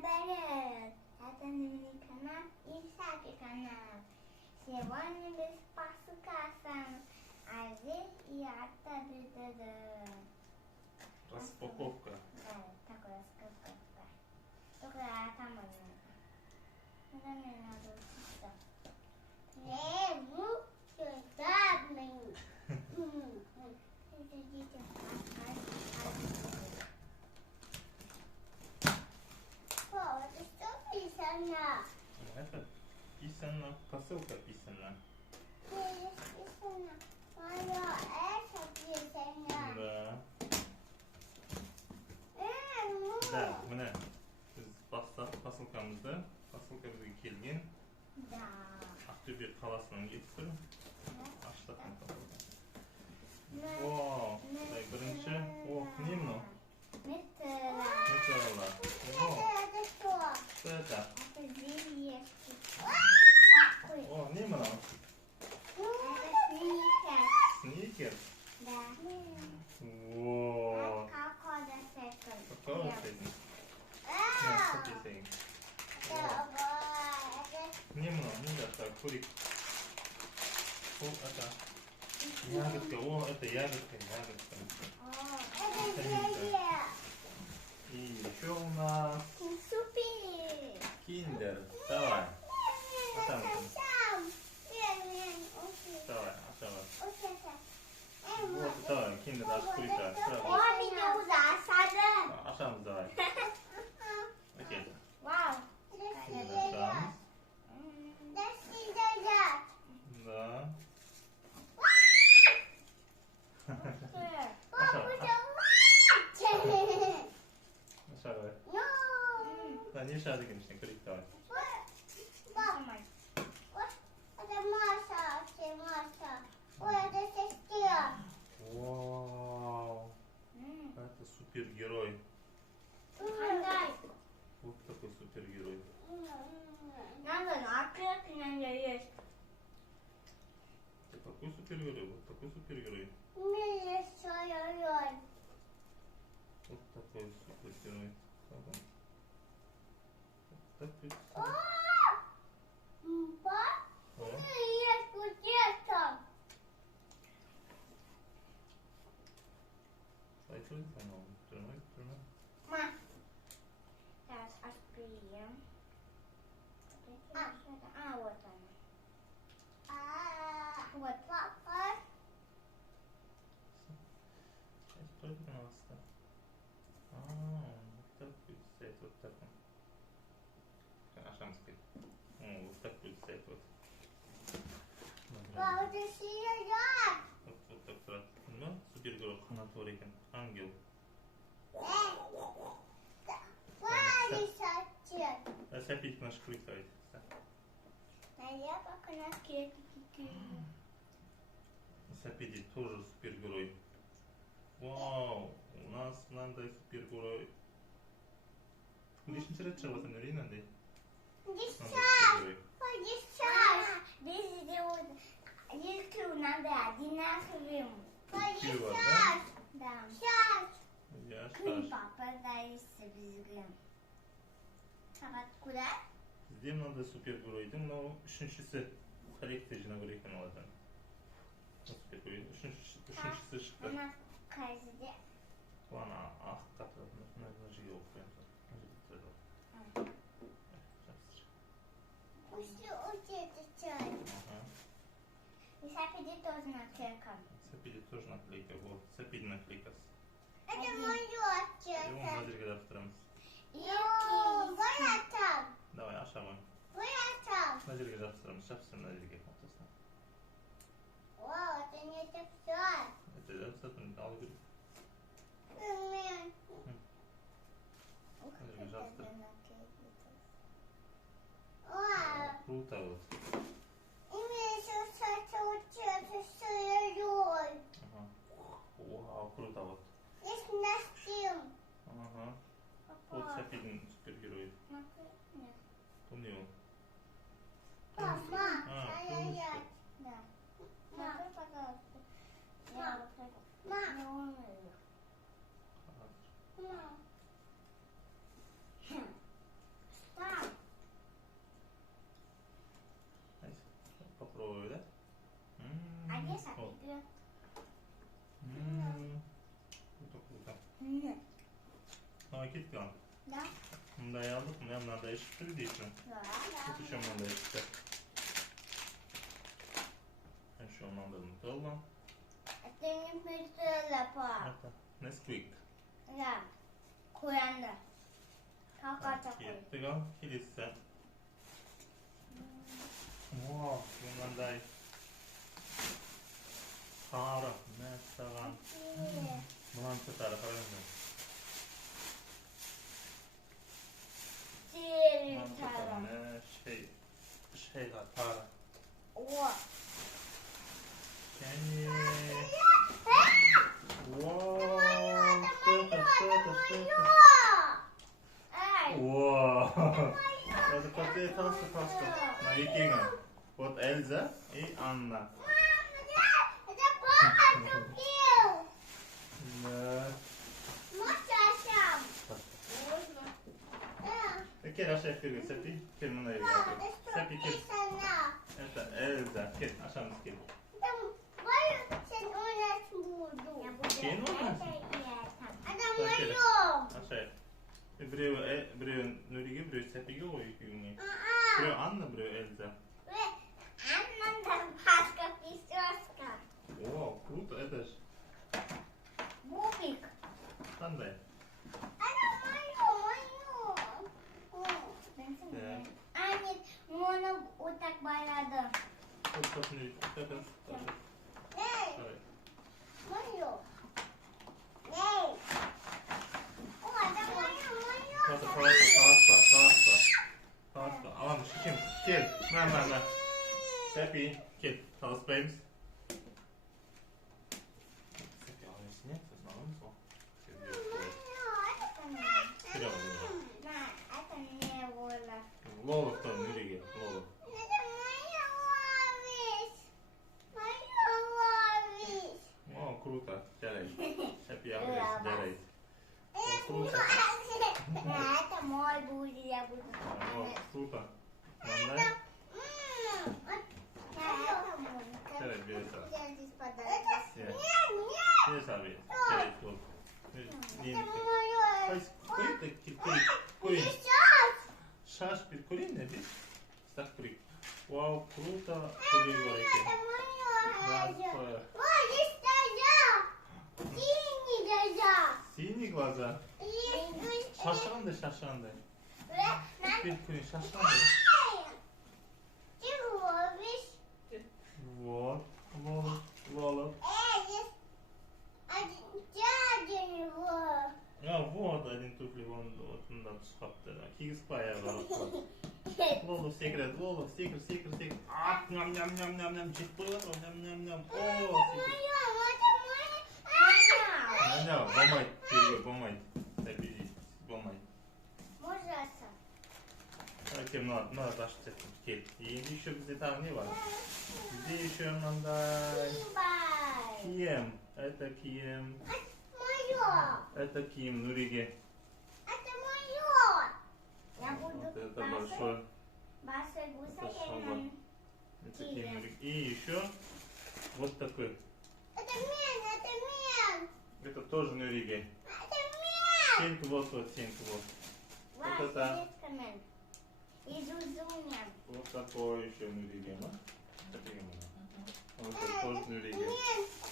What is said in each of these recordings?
привет! Это дневник канал и всякий канал. Сегодня без посылкасан, а здесь и распаковка. Да, такая распаковка. Только там это мне надо учиться. Это писано, посылка писана. Да. Да, мына біз посылкамызды посылка бізге келген. Да. Ақтөбе қаласынан келіп тұр. Аштақтан посылка. Вау, бірінші. О, не мынау? Металла. Что это? Это зелье. О, не мынау? Это сникерс. Сникерс. Да. Вау. Какой десятый? Какой вот этим? Не мынау, не да, так, курик. О, это ягодка. О, это ягодка. Это зелье. И еще у нас Супер. киндер. Давай. Атам. Давай, атам. Вот, давай, киндер аш курика. О, меня ужасado. Ашамыз давай. Окей. Вау. Киндер ашамыз. Да. Аша, давай. Да, не шады, конечно, курик давай. Вау. Это супергерой. Вот такой супергерой. Надо наклейки на нее есть. Это какой супергерой? Вот такой супергерой. Вот такой супергерой. Как он? Вот такой. Пойдем по новому. Тримай. Ма. Сейчас откроем. Вот она. Вот. Сейчас, пожалуйста. Вот такой цвет, вот так он. Ашамский. О, вот такой цвет, вот. Вот так вот. Ну, супергерой Ханаторикен. Ангел. Опять наш кликает. Я пока на скейте. Сапиди тоже супергерой. Вау, у нас надо супергерой. Нешінші рет шығып жатыр, нандай? Если надо одинаковым. Пиво, да? Да. Я Күн шаш. попадается бізге. Откуда? Бізде мынандай супергеройдың мынау үшіншісі коллекция жинау керек екен алатын. Супергеройдың үшіншісі шықты. Она каждый. Ана ақ қатты мына жерге оқып қоямыз. И Сапиди тоже наклейка. Сапиди тоже наклейка. Вот, Сапиди наклейка. Это И он мына жерге тапсырамыз. Давай, ашамай. Мына жерге жапсырамыз. Жапсыр мына жерге ортасына. Это жапсыратын алу керек. Мына жерге жапсыр. Круто вот. Ага. Вау, круто вот. Ага. Вот Сапидин супергерой. Нет. Помни его. Мама, кружечка. да. Мама, пожалуйста. Я вот это не умею. Да? Мындай алдык, мындай ишиктиби дейсиң? Да. Тут еще мындай ишикти. Еще мындай Nutella. Это не Nutella, пап. Это Nesquik. Да. Куранда. Какая такой? Кеттик ал, келесі. О, мындай. Сары, мәссаған. Мынанча сары, қараңыз. Мынанча сары, шейға тары. О. Және... Вау, Вау! Это коты толсто. На викинга. Вот Эльза и Анна. Это папа купил. Да. Можно сам? Кел aşağı kırıyor Sepi. Kel buna evi yapıyor. Sepi kel. Это Эльза. Кел aşağımız kel. Я буду Кино? это и это. Это Так, кел. мое. Aşağıya. Біреу Нуриге, біреу Сепиге қойып үйіңе. Біреу Анна, біреу Эльза. Анна паска прическа. О, круто, это ж. Бубик. Қандай? Это мое. Да. А нет, можно вот так барада. Вот Нурик. Эй, Давай. мое. Эй. О, это мое. Қаласпа. Аламын, шешем. Кел, мә. Сәпи, кел, таласпаймыз. Сәпи, алайсың, не? Сосын аламыз ғой. Сериал болады. Это не было. Лолов то, Нуриге, Лолов. Это моя ловись. Моя ловись. О, круто, жарайды. Сәпи, алайсың, жарайды. О, круто. Это мой будет, я буду. О, круто. Мындай. Жарайды, бере сал. Я здесь подарок. Иә. Нет. Бере сал, бере. Жарайды, болды. Это мое. Қайсы, көрейін. Сейчас. Шаш bir көрейін, не бір? Стақ көрейік. Вау, круто. Көйлегі бар екен. Это мое. Класс. Ой, есть глаза. Синий глаза. Синий глаза. Есть. Шашығандай. На. Bir көрейін, шашығандай. Ты ловишь. Вот, Лолов. Есть один дядя его. А, вот один туфли, вон, вот мындан шығапты. Кигізіп аяғы. Лолов секіреді, Лолов, секір. Ат, ням, жеп қойған, ням. О, секір. Аня, болмайды, жерге болмайды. Сәпи, болмайды. Можно. Кел, мына ашып тастайық. Кел. Енді еще бізде тағы не бар? Бізде еще мынандай киім. Это киім. Мое. Это киім Нуриге. Это мое. Я буду Вот это большой. Басой Это гусей. шалбар. Это киім Нуриге. И еще вот такой. Это мен. Это тоже Нуриге. Это мен. Сенька вот, сенька вот. Вась, Вот это. есть коммент. И Зузуня. Вот такой еще Нуриге. Вот это тоже Нуриге.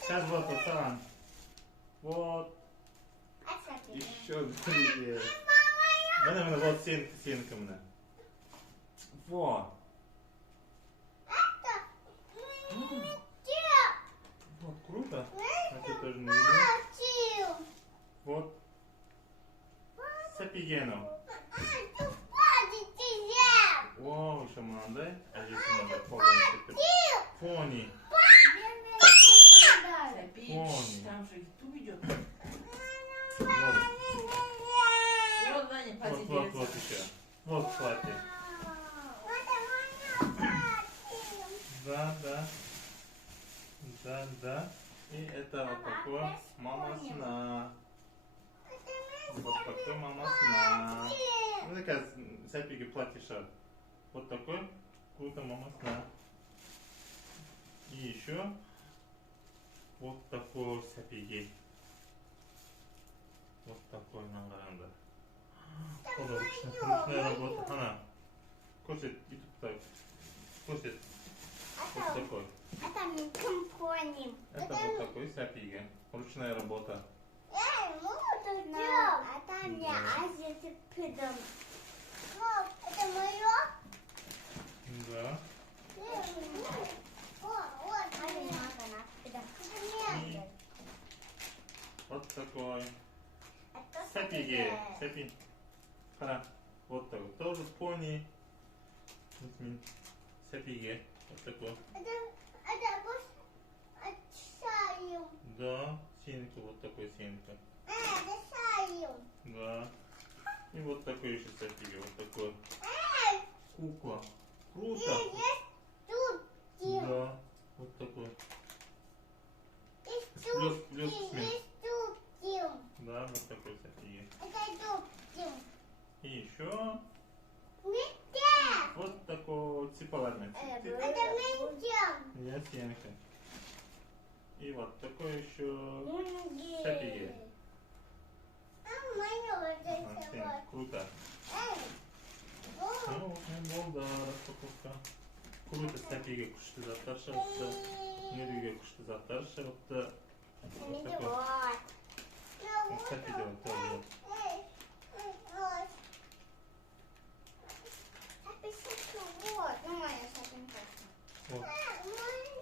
Сейчас вот Асан. Вот. Еще Нуриге. Мына вот сенька мына. Вот. Вот круто. Это тоже Нуриге. Вот. Сапигенов. Вау, еще мынандай. Әжесі мынандай қолдан істеп. Пони. Сапич, там же YouTube идет. Вот. Вот, Даня, платье Вот еще. Вот платье. Да. И это вот такой мама сна. Вот такой мама сна. Ну, такая Сапиги платье шар. Вот такой круто мама сна. И еще вот такой Сапиги. Вот такой награда. Ручная работа. Она. Кушает и тут так. Кушает. Вот такой. Это не компони. Это вот такой сапиги. Ручная работа. Это не азиатипидом. Это мое? Да. И вот такой. Сапиги. Сапи. Ха. Вот такой. Тоже пони. Сапиги. Вот такой. Да. Синька. Вот такой синька. Да. И вот такой еще сапиги. Вот такой. Кукла. Круто. Да. Вот такой. Плюс смех. Да, вот такой сапиги. И еще вот такой ципаларный. Я сенка. И вот такой еще сапиги. Круто. Ну, болды распаковка. Круто сапиги күшті заттар шығыпты. Меруге күшті заттар шығыпты. Вот такой. Сапиги вот тоже. Вот.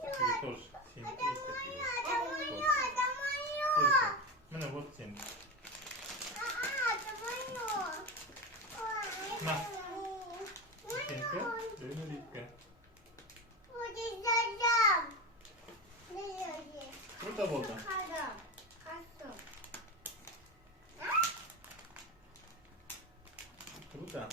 Сапиги тоже. Сеньки и сапиги. Міне вот сеньки. На. Сенька, дөймі ритка. Круто болды. Круто.